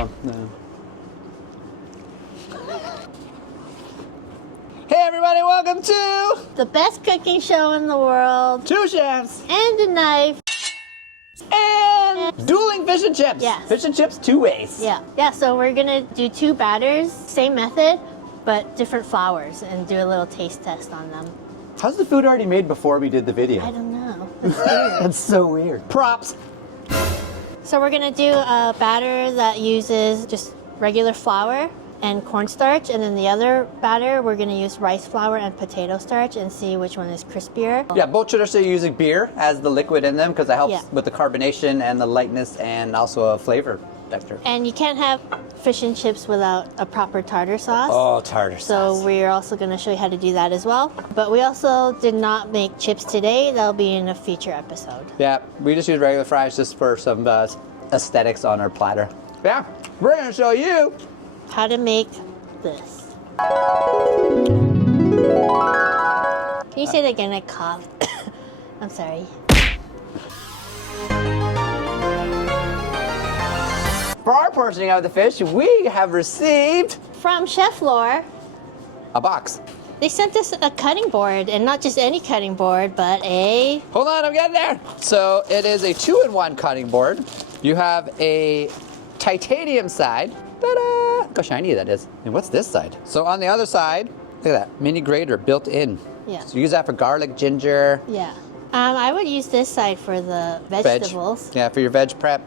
one. No. Hey everybody, welcome to the best cooking show in the world. Two Chefs And a knife. and dueling fish and chips. Yes. Fish and chips 2 ways. Yeah, so we're gonna do 2 batters, same method, but different flours, and do a little taste test on them. How's the food already made before we did the video? I don't know. It's weird. That's so weird. Props. So we're gonna do a batter that uses just regular flour and cornstarch, and then the other batter we're gonna use rice flour and potato starch and see which one is crispier. Yeah, both traditionally using beer as the liquid in them because it helps Yeah. with the carbonation and the lightness and also a flavor texture. And you can't have fish and chips without a proper tartar sauce. Oh, tartar sauce. So we're also going to show you how to do that as well. But we also did not make chips today. That'll be in a future episode. Yeah, we just use regular fries just for some aesthetics on our platter. Yeah, we're going to show you How to make this. Can you say that again? I coughed. I'm sorry. For our portioning of the fish, we have received From Cheflor, a box. they sent us a cutting board, and not just any cutting board, but a... Hold on, I'm getting there. So it is a 2-in-1 cutting board. You have a titanium side. Ta-da! Look how shiny that is. And what's this side? So on the other side, look at that, mini grater built in. Yeah. So you use that for garlic, ginger. Yeah. I would use this side for the vegetables. Veg. Yeah, for your veg prep,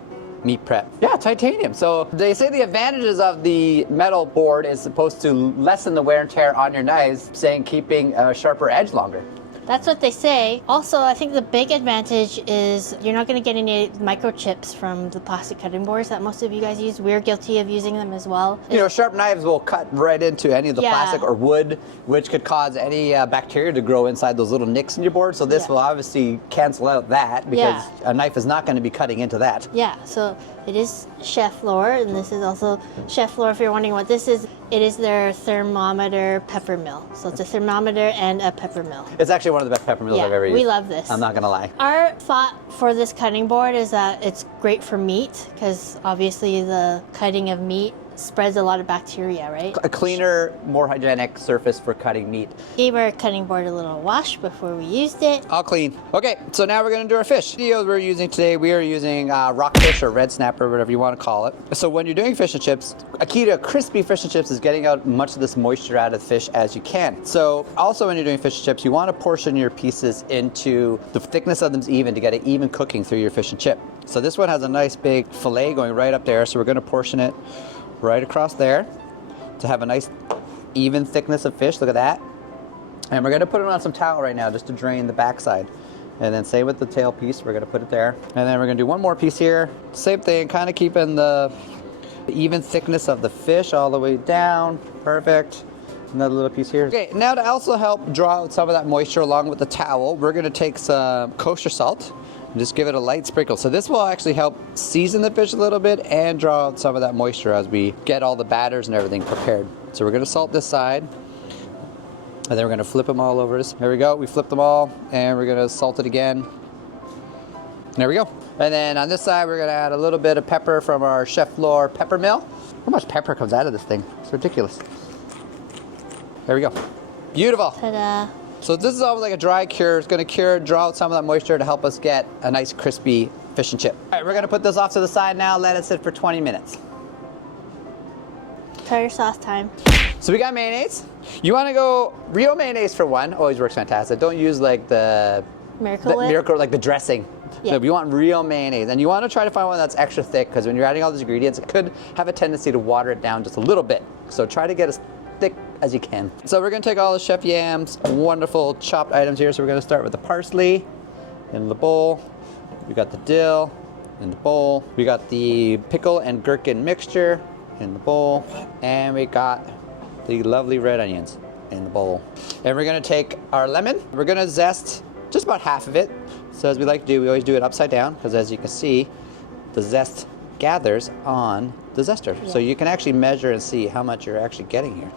meat prep. Yeah, titanium. So they say the advantages of the metal board is supposed to lessen the wear and tear on your knives, saying keeping a sharper edge longer. That's what they say. Also, I think the big advantage is you're not going to get any microchips from the plastic cutting boards that most of you guys use. We're guilty of using them as well. You know, sharp knives will cut right into any of the Yeah. plastic or wood, which could cause any bacteria to grow inside those little nicks in your board. So this Yeah. will obviously cancel out that because Yeah. a knife is not going to be cutting into that. Yeah, so it is Cheflor, and this is also Cheflor. If you're wondering what this is, it is their thermometer pepper mill. So it's a thermometer and a pepper mill. It's actually one of the best pepper mills Yeah, I've ever used. we love this. I'm not going to lie. Our thought for this cutting board is that it's great for meat, because obviously the cutting of meat spreads a lot of bacteria, right? A cleaner, more hygienic surface for cutting meat. Gave our cutting board a little wash before we used it. All clean. Okay, so now we're going to do our fish. The videos we're using today, we are using rockfish or red snapper, whatever you want to call it. So when you're doing fish and chips, a key to crispy fish and chips is getting out much of this moisture out of the fish as you can. So also when you're doing fish and chips, you want to portion your pieces into the thickness of them's even to get an even cooking through your fish and chip. So this one has a nice big fillet going right up there, so we're going to portion it right across there to have a nice even thickness of fish. Look at that. And we're going to put it on some towel right now just to drain the backside. And then same with the tail piece, we're going to put it there. And then we're going to do one more piece here. Same thing, kind of keeping the even thickness of the fish all the way down. Perfect. Another little piece here. Okay, now to also help draw out some of that moisture along with the towel, we're going to take some kosher salt and just give it a light sprinkle. So this will actually help season the fish a little bit and draw out some of that moisture as we get all the batters and everything prepared. So we're going to salt this side, and then we're going to flip them all over. There we go. We flipped them all, and we're going to salt it again. There we go. And then on this side, we're going to add a little bit of pepper from our Cheflor pepper mill. How much pepper comes out of this thing? It's ridiculous. There we go. Beautiful. Ta-da. So this is almost like a dry cure. It's going to cure, draw out some of that moisture to help us get a nice crispy fish and chip. All right, we're going to put this off to the side now, let it sit for 20 minutes. Tartar sauce time. So we got mayonnaise. You want to go real mayonnaise for one. Always works fantastic. Don't use like the Miracle Whip? Miracle, like the dressing. Yeah. No, you want real mayonnaise. And you want to try to find one that's extra thick because when you're adding all these ingredients, it could have a tendency to water it down just a little bit. So try to get as thick as you can. So we're going to take all the Chef Yam's wonderful chopped items here. So we're going to start with the parsley in the bowl. We got the dill in the bowl. We got the pickle and gherkin mixture in the bowl. And we got the lovely red onions in the bowl. And we're going to take our lemon. We're going to zest just about half of it. So as we like to do, we always do it upside down because as you can see, the zest gathers on the zester. Yeah. So you can actually measure and see how much you're actually getting here.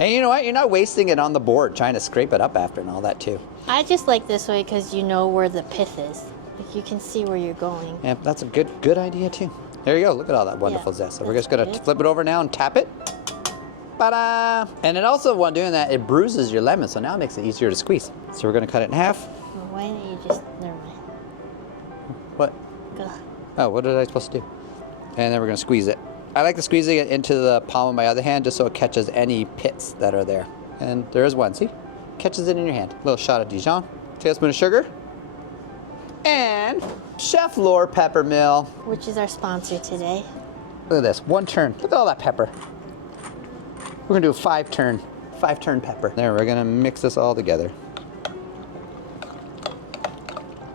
And you know what? You're not wasting it on the board trying to scrape it up after and all that too. I just like this way because you know where the pith is. Like you can see where you're going. Yeah, that's a good idea too. There you go. Look at all that wonderful zest. So we're just gonna flip it over now and tap it. Ta-da! And it also, while doing that, it bruises your lemon, so now it makes it easier to squeeze. So we're gonna cut it in half. Well, why don't you just, never mind. What? Go. Oh, what was I supposed to do? And then we're gonna squeeze it. I like to squeeze it into the palm of my other hand just so it catches any pits that are there. And there is one, see? Catches it in your hand. A little shot of Dijon, tablespoon of sugar, and Cheflor pepper mill. Which is our sponsor today. Look at this, 1 turn. Look at all that pepper. We're gonna do a 5 turn pepper. There, we're gonna mix this all together.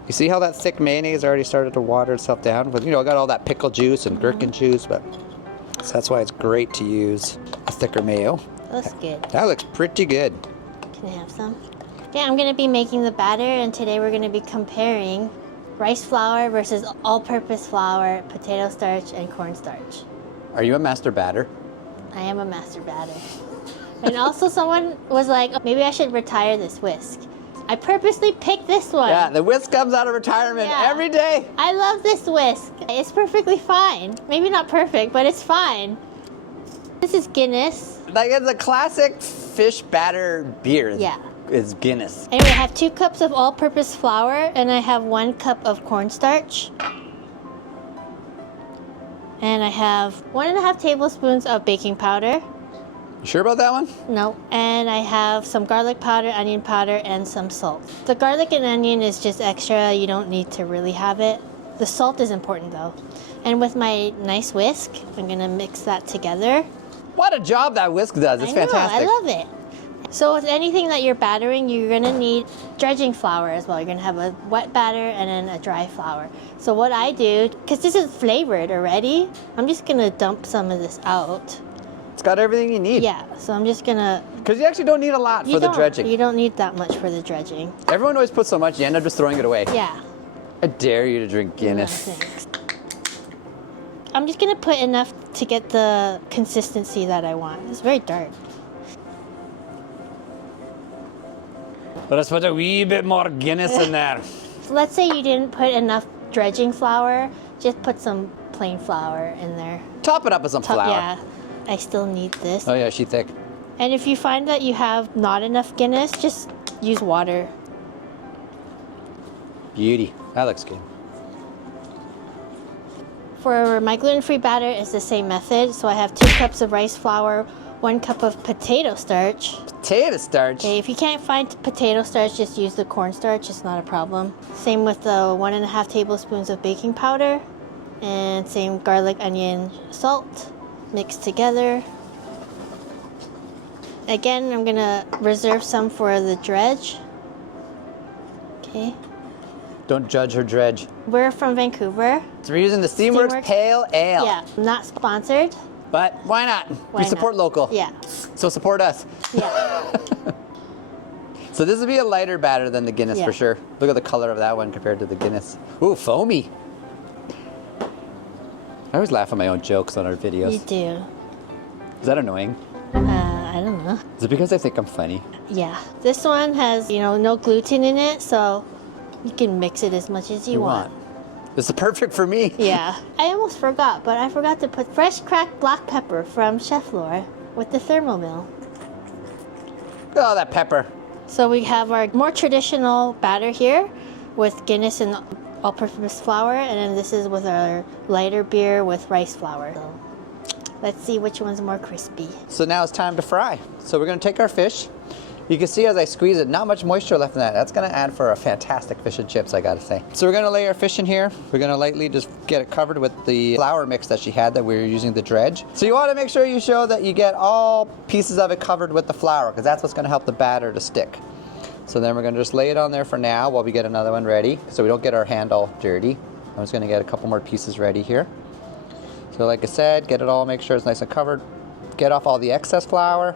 You see how that thick mayonnaise already started to water itself down? But, you know, I got all that pickle juice and gherkin juice, but so that's why it's great to use a thicker mayo. That looks good. That looks pretty good. Can I have some? Yeah, I'm gonna be making the batter, and today we're gonna be comparing rice flour versus all-purpose flour, potato starch, and cornstarch. Are you a master batter? I am a master batter. And also someone was like, oh, maybe I should retire this whisk. I purposely picked this one. Yeah, the whisk comes out of retirement every day. I love this whisk. It's perfectly fine. Maybe not perfect, but it's fine. This is Guinness. Like, it's a classic fish batter beer. Yeah. It's Guinness. Anyway, I have 2 cups of all-purpose flour, and I have 1 cup of cornstarch. And I have 1.5 tablespoons of baking powder. You sure about that one? No. And I have some garlic powder, onion powder, and some salt. The garlic and onion is just extra. You don't need to really have it. The salt is important though. And with my nice whisk, I'm gonna mix that together. What a job that whisk does. It's fantastic. I love it. So with anything that you're battering, you're gonna need dredging flour as well. You're gonna have a wet batter and then a dry flour. So what I do, because this is flavored already, I'm just gonna dump some of this out. It's got everything you need. Yeah, so I'm just gonna... Because you actually don't need a lot for the dredging. You don't need that much for the dredging. Everyone always puts so much, you end up just throwing it away. Yeah. I dare you to drink Guinness. No, thanks. I'm just gonna put enough to get the consistency that I want. It's very dark. Let's put a wee bit more Guinness in there. Let's say you didn't put enough dredging flour, just put some plain flour in there. Top it up with some flour. Yeah, I still need this. Oh yeah, she's thick. And if you find that you have not enough Guinness, just use water. Beauty. That looks good. For my gluten-free batter, it's the same method. So I have 2 cups of rice flour, 1 cup of potato starch. Potato starch? Okay, if you can't find potato starch, just use the cornstarch. It's not a problem. Same with the 1.5 tablespoons of baking powder. And same garlic, onion, salt. Mix together. Again, I'm gonna reserve some for the dredge. Okay. Don't judge her dredge. We're from Vancouver. So we're using the Steamworks Pale Ale. Yeah, not sponsored. But why not? Why we support not? local. Yeah. So support us. Yeah. So this would be a lighter batter than the Guinness for sure. Look at the color of that one compared to the Guinness. Ooh, foamy. I always laugh at my own jokes on our videos. You do. Is that annoying? I don't know. Is it because I think I'm funny? Yeah. This one has, no gluten in it, so you can mix it as much as you want. This is perfect for me. Yeah. I almost forgot, but I forgot to put fresh cracked black pepper from Cheflor with the thermomill. Oh, that pepper. So we have our more traditional batter here with Guinness and all-purpose flour, and then this is with our lighter beer with rice flour. So let's see which one's more crispy. So now it's time to fry. So we're gonna take our fish. You can see as I squeeze it, not much moisture left in that. That's gonna add for a fantastic fish and chips, I gotta say. So we're gonna lay our fish in here. We're gonna lightly just get it covered with the flour mix that she had that we were using the dredge. So you wanna make sure you show that you get all pieces of it covered with the flour, because that's what's gonna help the batter to stick. So then we're gonna just lay it on there for now while we get another one ready, so we don't get our hand all dirty. I'm just gonna get a couple more pieces ready here. So like I said, get it all, make sure it's nice and covered. Get off all the excess flour,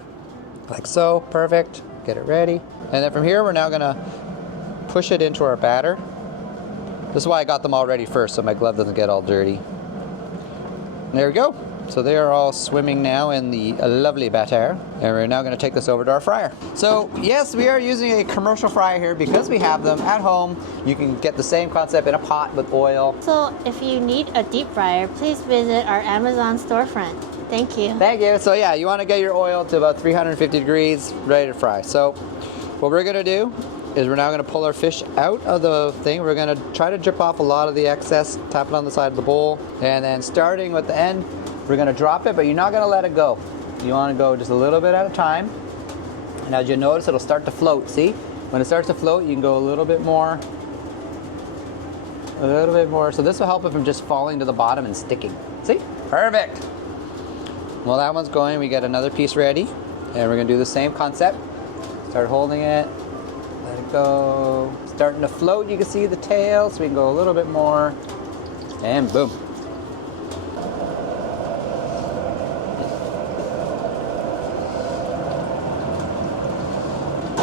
like so, perfect. Get it ready. And then from here, we're now gonna push it into our batter. This is why I got them all ready first, so my glove doesn't get all dirty. And there we go. So they are all swimming now in the lovely batter. And we're now going to take this over to our fryer. So yes, we are using a commercial fryer here because we have them at home. You can get the same concept in a pot with oil. So if you need a deep fryer, please visit our Amazon storefront. Thank you. Thank you. So yeah, you want to get your oil to about 350 degrees, ready to fry. So what we're going to do is we're now going to pull our fish out of the thing. We're going to try to drip off a lot of the excess, tap it on the side of the bowl, and then starting with the end, we're going to drop it, but you're not going to let it go. You want to go just a little bit at a time. And as you notice, it'll start to float. See? When it starts to float, you can go a little bit more. A little bit more. So this will help it from just falling to the bottom and sticking. See? Perfect. While that one's going, we get another piece ready. And we're going to do the same concept. Start holding it. Let it go. Starting to float. You can see the tail, so we can go a little bit more. And boom.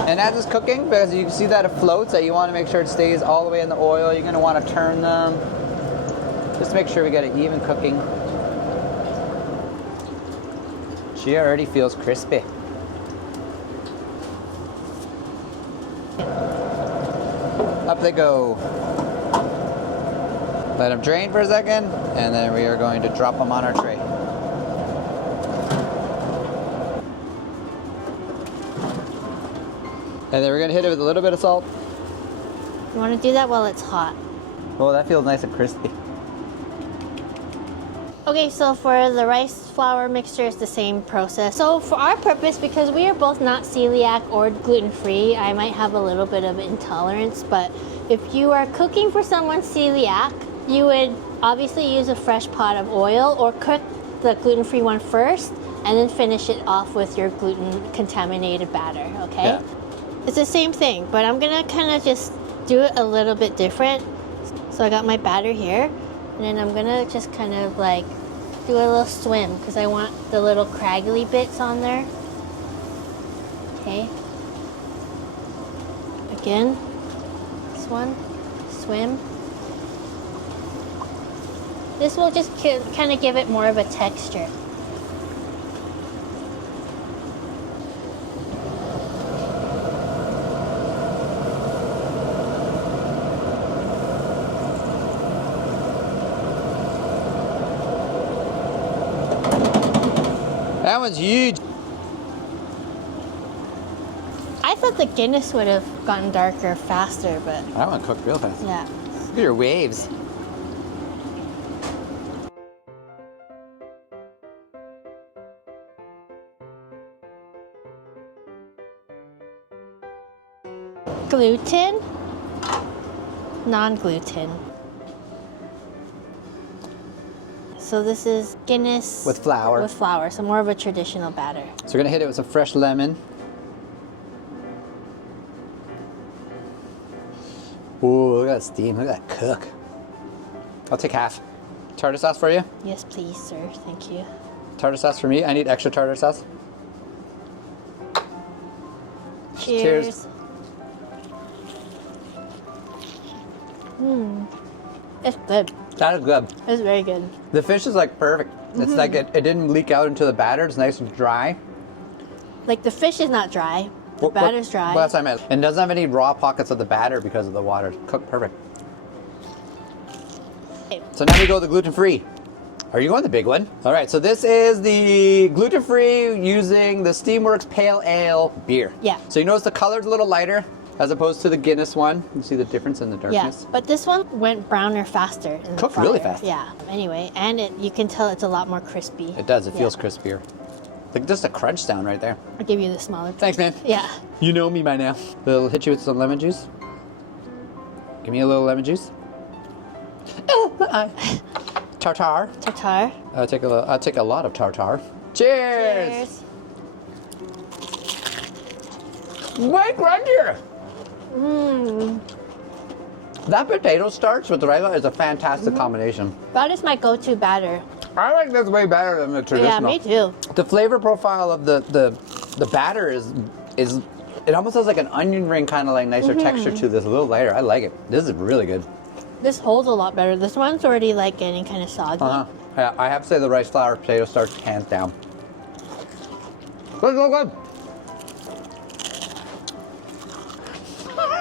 And as it's cooking, because you can see that it floats, that you want to make sure it stays all the way in the oil. You're going to want to turn them. Just to make sure we get it even cooking. She already feels crispy. Up they go. Let them drain for a second, and then we are going to drop them on our tray. And then we're gonna hit it with a little bit of salt. You want to do that while it's hot. Oh, that feels nice and crispy. Okay, so for the rice flour mixture, it's the same process. So for our purpose, because we are both not celiac or gluten-free, I might have a little bit of intolerance, but if you are cooking for someone celiac, you would obviously use a fresh pot of oil or cook the gluten-free one first and then finish it off with your gluten-contaminated batter, okay? Yeah. It's the same thing, but I'm gonna kind of just do it a little bit different. So I got my batter here, and then I'm gonna just kind of like do a little swim because I want the little craggly bits on there. Okay. Again, this one, swim. This will just kind of give it more of a texture. That one's huge. I thought the Guinness would have gotten darker faster, but That one cooked real fast. yeah. Look at your waves. Gluten, non-gluten. So this is Guinness With flour. With flour, so more of a traditional batter. So we're gonna hit it with some fresh lemon. Ooh, look at that steam, look at that cook. I'll take half. Tartar sauce for you? Yes, please, sir. Thank you. Tartar sauce for me. I need extra tartar sauce. Cheers. It's good. That is good. It's very good. The fish is like perfect. It's like it didn't leak out into the batter. It's nice and dry. Like the fish is not dry. The batter's dry. Well, that's what I meant. And doesn't have any raw pockets of the batter because of the water. Cooked perfect. Okay. So now we go the gluten-free. Are you going the big one? All right, so this is the gluten-free using the Steamworks Pale Ale beer. Yeah. So you notice the color's a little lighter as opposed to the Guinness one. You see the difference in the Yeah, darkness? but this one went browner faster. In the Cooked really fryer. fast. Yeah. Anyway, and you can tell it's a lot more crispy. It does, it feels Yeah. crispier. Like just a crunch sound right there. I'll give you the smaller. Thanks, man. Yeah. You know me by now. They'll hit you with some lemon juice. Give me a little lemon juice. Oh, my eye. Tartar. Tartar. I'll take a lot of tartar. Cheers. Way crunchier. That potato starch with the rice is a fantastic combination. That is my go-to batter. I like this way better than the traditional. Yeah, me too. The flavor profile of the batter is it almost has like an onion ring kind of like nicer texture to this, a little lighter. I like it. This is really good. This holds a lot better. This one's already like getting kind of soggy. Yeah, I have to say the rice flour, potato starch, hands down. Good, good, good.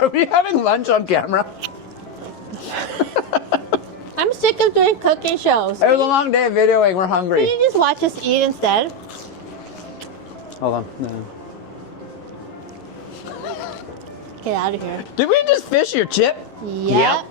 Are we having lunch on camera? I'm sick of doing cooking shows. It was a long day of videoing. We're Can hungry. you just watch us eat instead? Hold on. No. Get out of here. Did we just fish your chip? Yep.